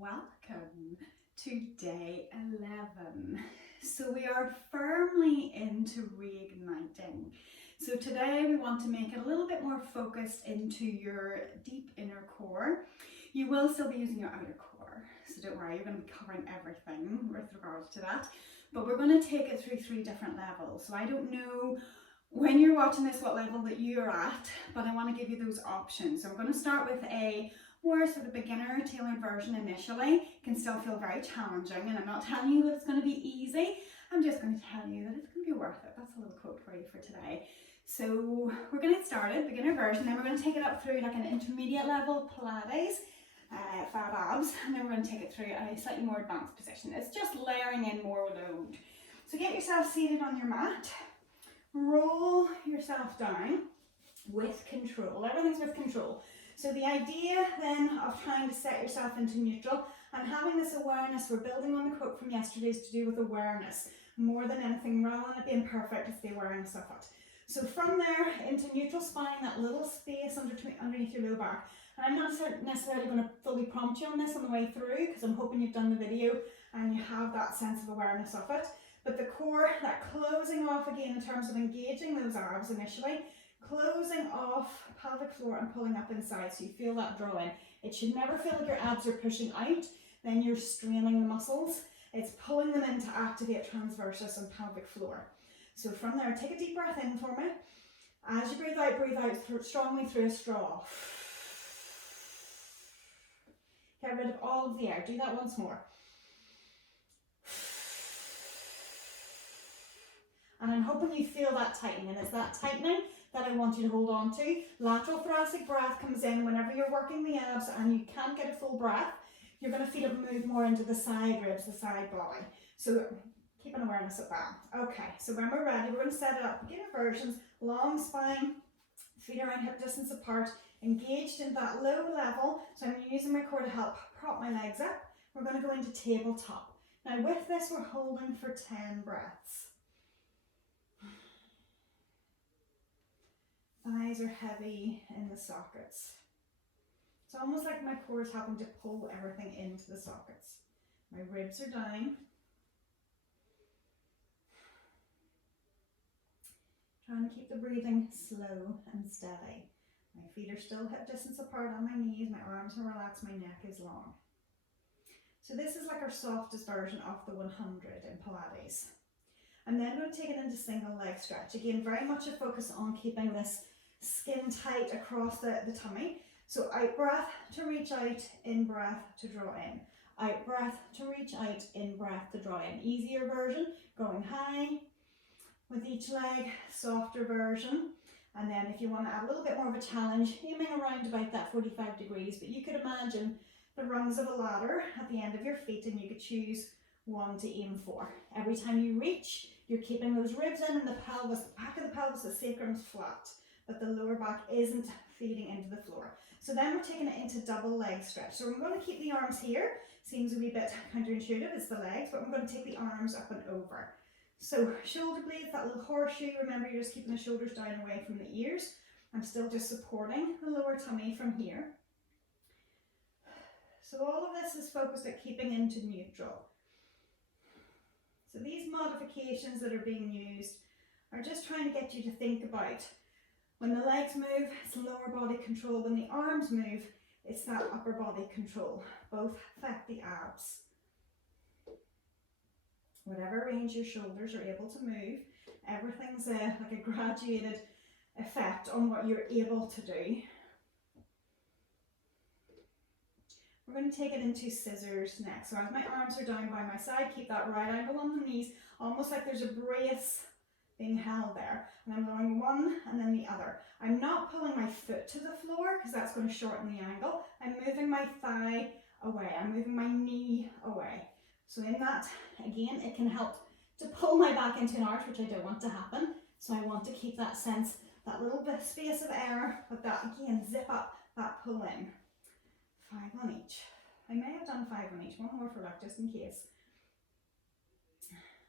Welcome to day 11. So we are firmly into reigniting. So today we want to make it a little bit more focused into your deep inner core. You will still be using your outer core, so don't worry, you're going to be covering everything with regards to that. But we're going to take it through 3 different levels. So I don't know when you're watching this what level that you're at, but I want to give you those options. So we're going to start with a more sort of beginner tailored version initially. It can still feel very challenging, and I'm not telling you that it's going to be easy. I'm just going to tell you that it's going to be worth it. That's a little quote for you for today. So we're going to get started, beginner version, then we're going to take it up through like an intermediate level Pilates, fab abs, and then we're going to take it through a slightly more advanced position. It's just layering in more load. So get yourself seated on your mat, roll yourself down with control. Everything's with control. So the idea then of trying to set yourself into neutral and having this awareness, we're building on the quote from yesterday's to do with awareness. More than anything, rather than it being perfect, it's the awareness of it. So from there into neutral spine, that little space underneath your low back. And I'm not necessarily going to fully prompt you on this on the way through, because I'm hoping you've done the video and you have that sense of awareness of it. But the core, that closing off again in terms of engaging those abs initially, closing off pelvic floor and pulling up inside, so you feel that draw in. It should never feel like your abs are pushing out, then you're straining the muscles. It's pulling them in to activate transversus and pelvic floor. So from there, take a deep breath in for me. As you breathe out strongly through a straw. Get rid of all of the air. Do that once more. And I'm hoping you feel that tightening, and it's that tightening that I want you to hold on to. Lateral thoracic breath comes in whenever you're working the abs and you can't get a full breath. You're going to feel it move more into the side ribs, the side body. So keep an awareness of that. Okay, so when we're ready, we're going to set it up. Beginner versions, long spine, feet around hip distance apart, engaged in that low level. So I'm using my core to help prop my legs up. We're going to go into tabletop. Now with this, we're holding for 10 breaths. Thighs are heavy in the sockets. It's almost like my core is having to pull everything into the sockets. My ribs are down. Trying to keep the breathing slow and steady. My feet are still hip distance apart on my knees. My arms are relaxed. My neck is long. So this is like our softest version of the 100 in Pilates. I'm then going to take it into single leg stretch. Again, very much a focus on keeping this skin tight across the tummy. So out breath to reach out, in breath to draw in. Out breath to reach out, in breath to draw in. Easier version, going high with each leg, softer version. And then if you want to add a little bit more of a challenge, aiming around about that 45 degrees, but you could imagine the rungs of a ladder at the end of your feet, and you could choose one to aim for. Every time you reach, you're keeping those ribs in and the pelvis, the back of the pelvis, the sacrum's flat, but the lower back isn't feeding into the floor. So then we're taking it into double leg stretch. So I'm going to keep the arms here. Seems a wee bit counterintuitive, it's the legs, but I'm going to take the arms up and over. So shoulder blades, that little horseshoe, remember you're just keeping the shoulders down away from the ears. I'm still just supporting the lower tummy from here. So all of this is focused at keeping into neutral. So these modifications that are being used are just trying to get you to think about when the legs move, it's lower body control. When the arms move, it's that upper body control. Both affect the abs. Whatever range your shoulders are able to move, everything's like a graduated effect on what you're able to do. We're going to take it into scissors next. So as my arms are down by my side, keep that right angle on the knees, almost like there's a brace being held there. And I'm lowering one and then the other. I'm not pulling my foot to the floor because that's going to shorten the angle. I'm moving my thigh away. I'm moving my knee away. So in that, again, it can help to pull my back into an arch, which I don't want to happen. So I want to keep that sense, that little bit of space of air, but that again, zip up, that pull in. 5 on each. I may have done 5 on each, one more for luck, just in case.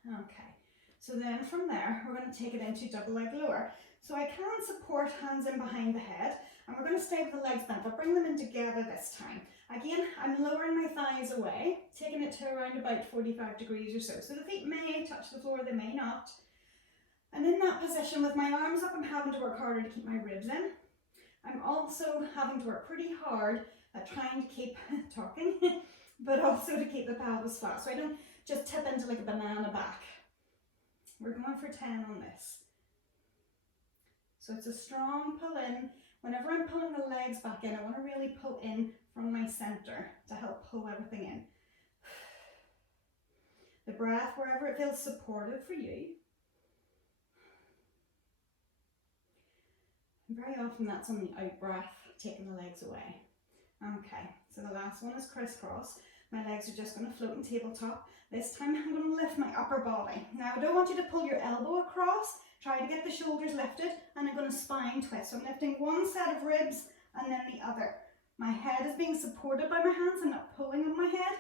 Okay, so then from there, we're going to take it into double leg lower. So I can support hands in behind the head, and we're going to stay with the legs bent, but bring them in together this time. Again, I'm lowering my thighs away, taking it to around about 45 degrees or so. So the feet may touch the floor, they may not. And in that position with my arms up, I'm having to work harder to keep my ribs in. I'm also having to work pretty hard at trying to keep talking, but also to keep the pelvis flat, so I don't just tip into like a banana back. We're going for 10 on this. So it's a strong pull in. Whenever I'm pulling the legs back in, I want to really pull in from my center to help pull everything in. The breath wherever it feels supportive for you. And very often that's on the out breath, taking the legs away. Okay, so the last one is crisscross. My legs are just going to float in tabletop. This time I'm going to lift my upper body. Now I don't want you to pull your elbow across. Try to get the shoulders lifted, and I'm going to spine twist. So I'm lifting one set of ribs and then the other. My head is being supported by my hands. I'm not pulling on my head.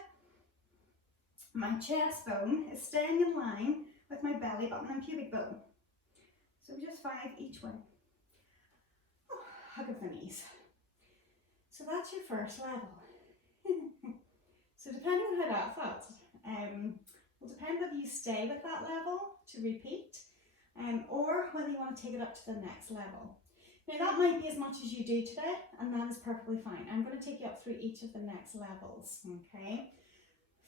My chest bone is staying in line with my belly button and pubic bone. So just 5 each way. Oh, hug of the knees. So that's your first level. So depending on how that felt, will depend whether you stay with that level to repeat, or whether you want to take it up to the next level. Now that might be as much as you do today, and that is perfectly fine. I'm going to take you up through each of the next levels, okay?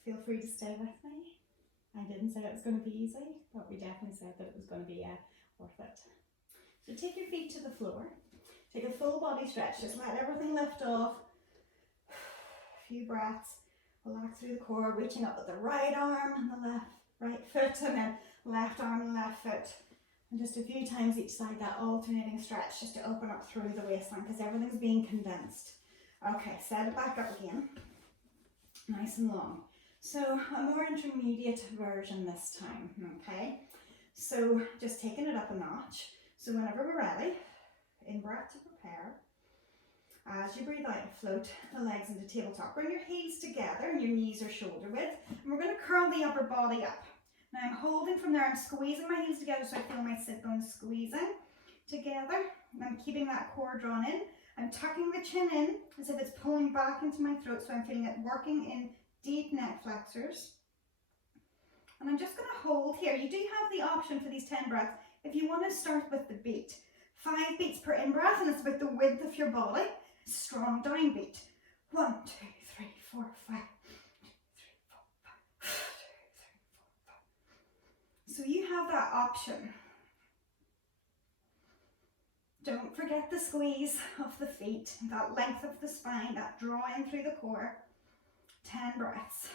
Feel free to stay with me. I didn't say it was going to be easy, but we definitely said that it was going to be worth it. So take your feet to the floor. Take a full body stretch. Just let everything lift off. A few breaths. Relax through the core, reaching up with the right arm and the right foot, and then left arm and left foot. And just a few times each side, that alternating stretch just to open up through the waistline because everything's being condensed. Okay, set it back up again. Nice and long. So a more intermediate version this time, okay? So just taking it up a notch. So whenever we're ready, in breath to prepare. As you breathe out, float the legs into tabletop. Bring your heels together and your knees are shoulder width. And we're going to curl the upper body up. Now I'm holding from there, I'm squeezing my heels together so I feel my sit bones squeezing together. And I'm keeping that core drawn in. I'm tucking the chin in as if it's pulling back into my throat, so I'm feeling it working in deep neck flexors. And I'm just going to hold here. You do have the option for these 10 breaths if you want to start with the beat. 5 beats per in-breath, and it's about the width of your body. Strong down beat. 1, 2, 3, 4, 5. 1, 2, 3, 4, 5. 1, 2, 3, 4, 5. So you have that option. Don't forget the squeeze of the feet, that length of the spine, that drawing through the core. 10 breaths.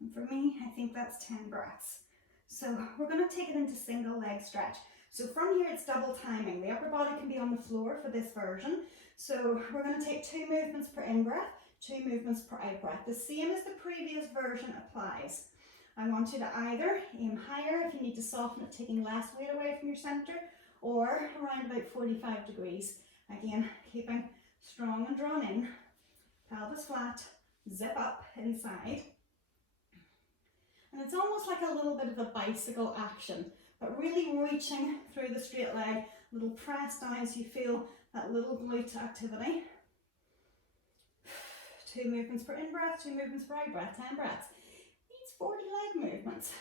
And for me, I think that's 10 breaths. So we're going to take it into single leg stretch. So from here it's double timing. The upper body can be on the floor for this version. So we're going to take 2 movements per in-breath, 2 movements per out-breath. The same as the previous version applies. I want you to either aim higher if you need to soften it, taking less weight away from your center, or around about 45 degrees. Again, keeping strong and drawn in, pelvis flat, zip up inside. And it's almost like a little bit of a bicycle action, but really reaching through the straight leg, little press down so you feel that little glute activity. 2 movements per in-breath, 2 movements per out-breath, 10 breaths. 40 leg movements.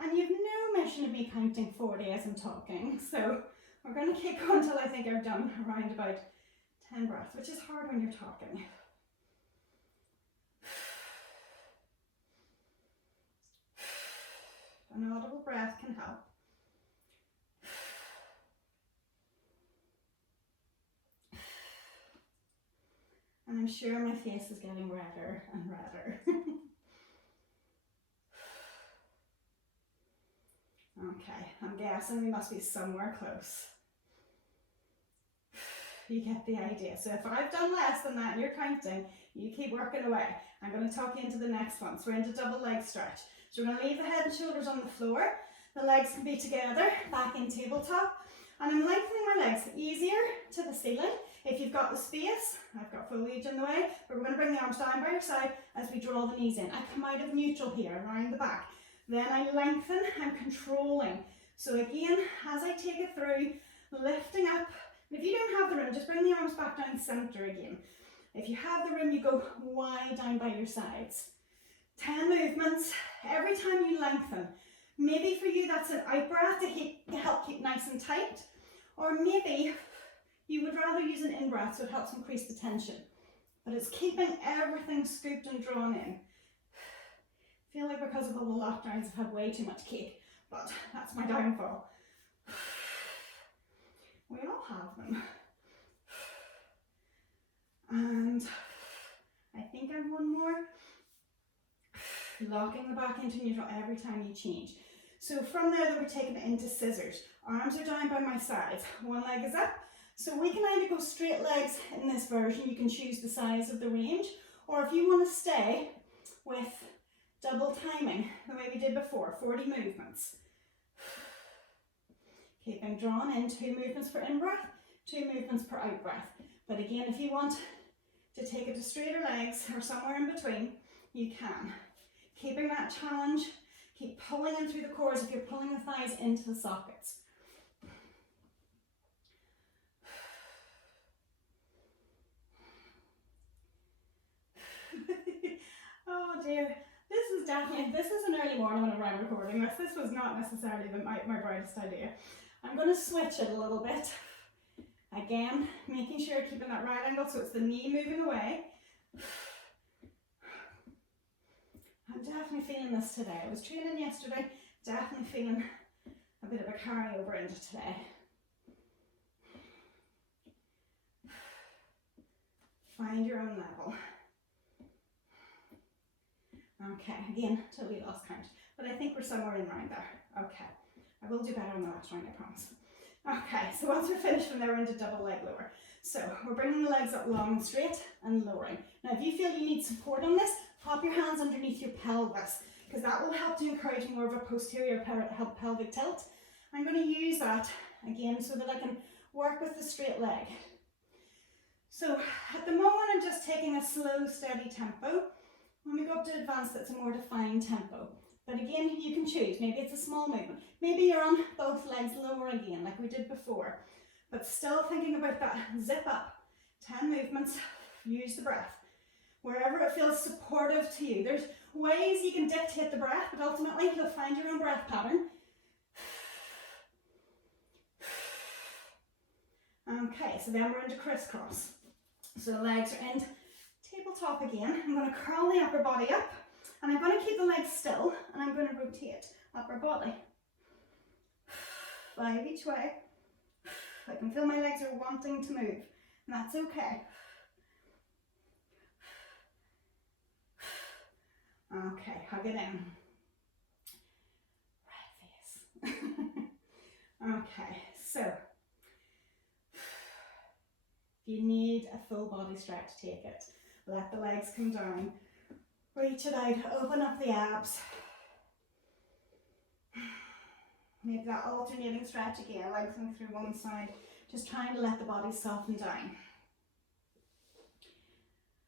And you've no mission of me counting 40 as I'm talking, so we're going to keep going until I think I've done around about 10 breaths, which is hard when you're talking. An audible breath can help. And I'm sure my face is getting redder and redder. Okay, I'm guessing we must be somewhere close. You get the idea. So if I've done less than that and you're counting, you keep working away. I'm going to talk you into the next one. So we're into double leg stretch. So we're going to leave the head and shoulders on the floor. The legs can be together, back in tabletop. And I'm lengthening my legs easier to the ceiling. If you've got the space, I've got foliage in the way, but we're going to bring the arms down by your side as we draw the knees in. I come out of neutral here, around the back. Then I lengthen, I'm controlling. So again, as I take it through, lifting up. If you don't have the room, just bring the arms back down center again. If you have the room, you go wide down by your sides. 10 movements, every time you lengthen. Maybe for you that's an out breath to help keep nice and tight, or maybe you would rather use an in breath so it helps increase the tension. But it's keeping everything scooped and drawn in. I feel like because of all the lockdowns I've had way too much cake, but that's my downfall. We all have them. And I think I have one more. Locking the back into neutral every time you change. So from there, we're taking it into scissors. Arms are down by my sides. One leg is up. So we can either go straight legs in this version. You can choose the size of the range. Or if you want to stay with double timing, the way we did before, 40 movements. Keeping drawn in, 2 movements per in-breath, 2 movements per out-breath. But again, if you want to take it to straighter legs or somewhere in between, you can. Keeping that challenge, keep pulling in through the core as if you're pulling the thighs into the sockets. Oh dear, this is an early morning whenever I'm recording this. This was not necessarily my brightest idea. I'm going to switch it a little bit. Again, making sure you're keeping that right angle so it's the knee moving away. I'm definitely feeling this today. I was training yesterday, definitely feeling a bit of a carryover into today. Find your own level. Okay, again, totally lost count, but I think we're somewhere in around there. Okay, I will do better on the last round, I promise. Okay, so once we're finished from there, we're into double leg lower. So we're bringing the legs up long and straight and lowering. Now, if you feel you need support on this, pop your hands underneath your pelvis, because that will help to encourage more of a posterior pelvic tilt. I'm going to use that again so that I can work with the straight leg. So at the moment, I'm just taking a slow, steady tempo. When we go up to advanced, it's a more defined tempo. But again, you can choose. Maybe it's a small movement. Maybe you're on both legs lower again, like we did before. But still thinking about that zip up. 10 movements, use the breath. Wherever it feels supportive to you. There's ways you can dictate the breath, but ultimately you'll find your own breath pattern. Okay, so then we're into crisscross. So the legs are in tabletop again. I'm going to curl the upper body up, and I'm going to keep the legs still, and I'm going to rotate upper body. 5 each way. I can feel my legs are wanting to move, and that's okay. Okay, hug it in. Right face. Okay, so if you need a full body stretch, take it. Let the legs come down. Reach it out, open up the abs. Maybe that alternating stretch again, lengthening through one side, just trying to let the body soften down.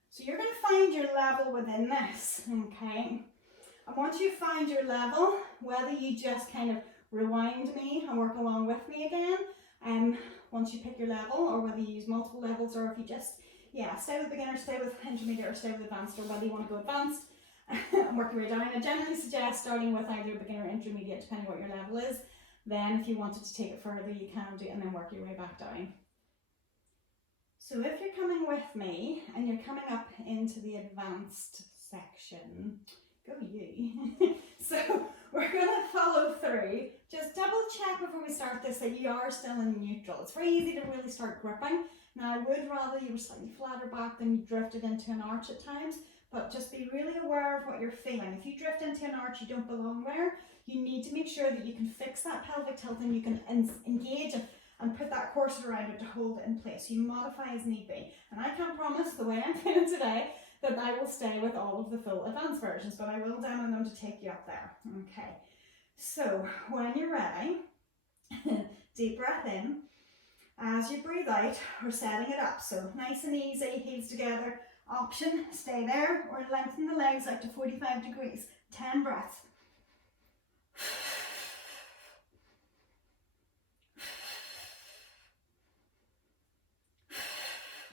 So you're going to find your level within this, okay? And once you find your level, whether you just kind of rewind me and work along with me again, once you pick your level, or whether you use multiple levels, or if you just, stay with beginner, stay with intermediate, or stay with advanced, or whether you want to go advanced and work your way down. I generally suggest starting with either beginner or intermediate, depending what your level is. Then if you wanted to take it further, you can do it, and then work your way back down. So if you're coming with me and you're coming up into the advanced section, go you. So we're going to follow through. Just double check before we start this that you are still in neutral. It's very easy to really start gripping. Now I would rather you were slightly flatter back than you drifted into an arch at times, but just be really aware of what you're feeling. If you drift into an arch, you don't belong there. You need to make sure that you can fix that pelvic tilt and you can engage and put that corset around it to hold it in place. You modify as need be. And I can't promise, the way I'm feeling today, that I will stay with all of the full advanced versions, but I will demo them to take you up there. Okay, so when you're ready, deep breath in. As you breathe out, we're setting it up. So nice and easy, heels together. Option, stay there, or lengthen the legs out to 45 degrees. 10 breaths.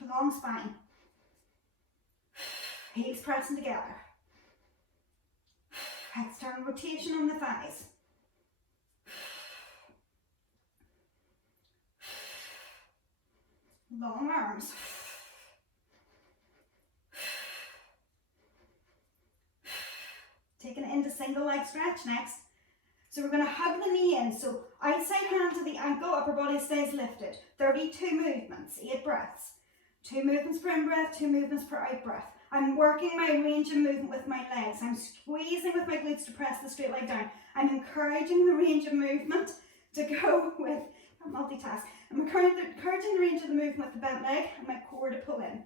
long spine. Heels pressing together. External rotation on the thighs. Long arms. Taking it into single leg stretch next. So we're going to hug the knee in. So outside hand to the ankle, upper body stays lifted. 32 movements, 8 breaths. 2 movements per in-breath, 2 movements per out-breath. I'm working my range of movement with my legs. I'm squeezing with my glutes to press the straight leg down. I'm encouraging the range of movement to go with, multitask. I'm encouraging the range of the movement with the bent leg and my core to pull in.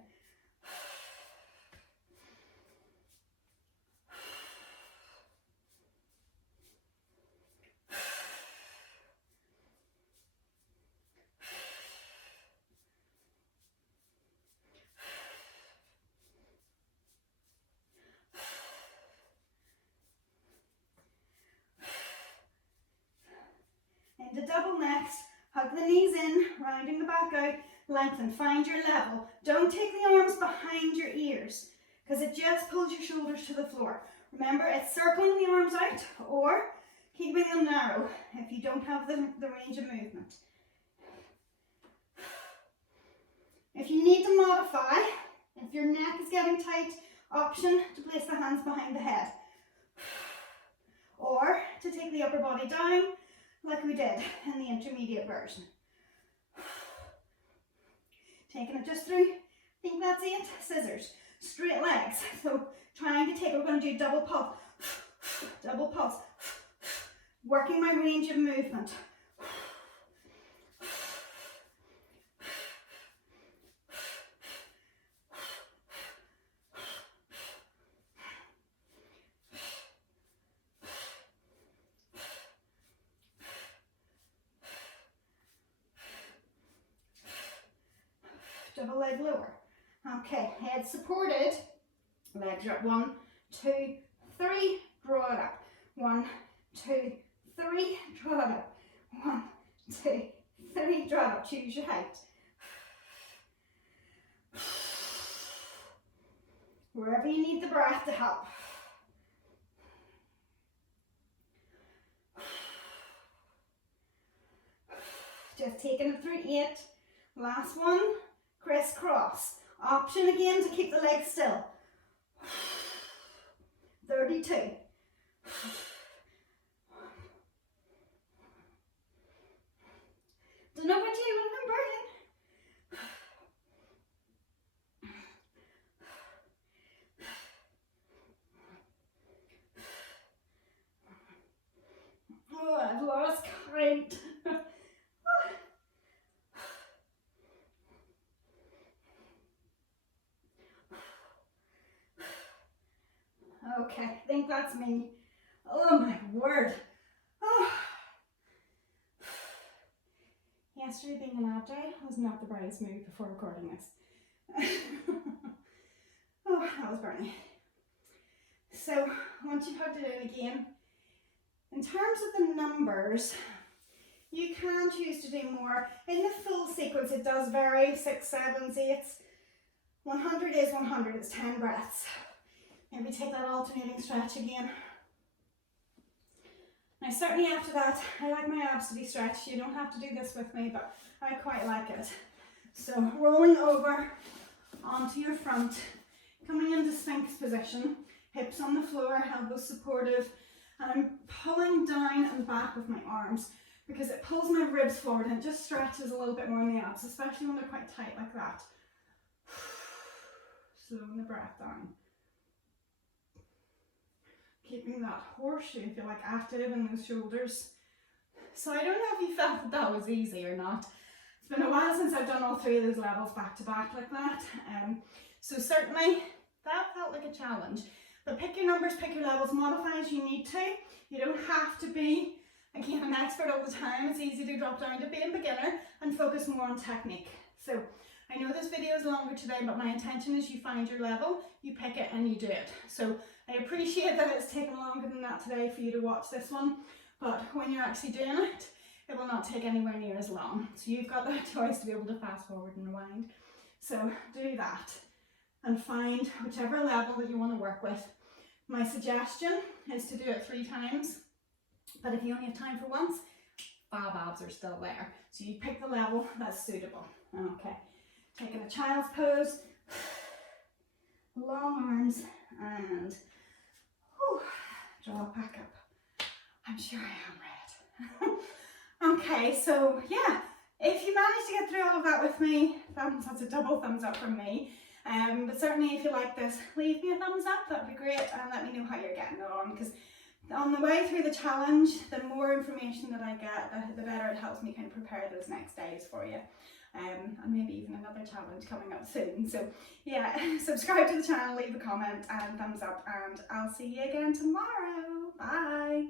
Into double next, hug the knees in, rounding the back out, lengthen, find your level. Don't take the arms behind your ears because it just pulls your shoulders to the floor. Remember, it's circling the arms out or keeping them narrow if you don't have the range of movement. If you need to modify, if your neck is getting tight, option to place the hands behind the head or to take the upper body down like we did in the intermediate version. Taking it just through, I think that's it, scissors, straight legs. So trying to take, we're going to do double pulse, working my range of movement. Double leg lower. Okay, head supported, legs are up. 1, 2, 3, draw it up. 1, 2, 3, draw it up. 1, 2, 3, draw it up. Choose your height. Wherever you need the breath to help. Just taking it through 8. Last one. Crisscross. Option again to keep the legs still. 32. Don't know about you, I'm burning. Oh, I've lost count. Okay, I think that's me. Oh my word. Oh. Yesterday being an ab day was not the brightest mood before recording this. Oh, that was burning. So once you've hugged it in again, in terms of the numbers, you can choose to do more. In the full sequence it does vary, 6, 7, 8. 100 is 100, it's 10 breaths. Maybe take that alternating stretch again. Now certainly after that, I like my abs to be stretched. You don't have to do this with me, but I quite like it. So rolling over onto your front, coming into Sphinx position, hips on the floor, elbows supportive, and I'm pulling down and back with my arms because it pulls my ribs forward and it just stretches a little bit more in the abs, especially when they're quite tight like that. Slowing the breath down. Keeping that horseshoe, if you like, active in those shoulders. So I don't know if you felt that that was easy or not. It's been a while since I've done all 3 of those levels back to back like that. So certainly that felt like a challenge. But pick your numbers, pick your levels, modify as you need to. You don't have to be, again, an expert all the time. It's easy to drop down to being a beginner and focus more on technique. So I know this video is longer today, but my intention is you find your level, you pick it and you do it. So I appreciate that it's taken longer than that today for you to watch this one, but when you're actually doing it, it will not take anywhere near as long. So you've got that choice to be able to fast forward and rewind. So do that and find whichever level that you want to work with. My suggestion is to do it 3 times, but if you only have time for once, fab abs are still there. So you pick the level that's suitable. Okay, taking a child's pose, long arms, and draw it back up. I'm sure I am red. Okay, so yeah, if you managed to get through all of that with me, that's a double thumbs up from me. But certainly if you like this, leave me a thumbs up, that'd be great, and let me know how you're getting on, because on the way through the challenge, the more information that I get, the better it helps me kind of prepare those next days for you. And maybe even another challenge coming up soon. So yeah, subscribe to the channel, leave a comment and thumbs up, and I'll see you again tomorrow. Bye.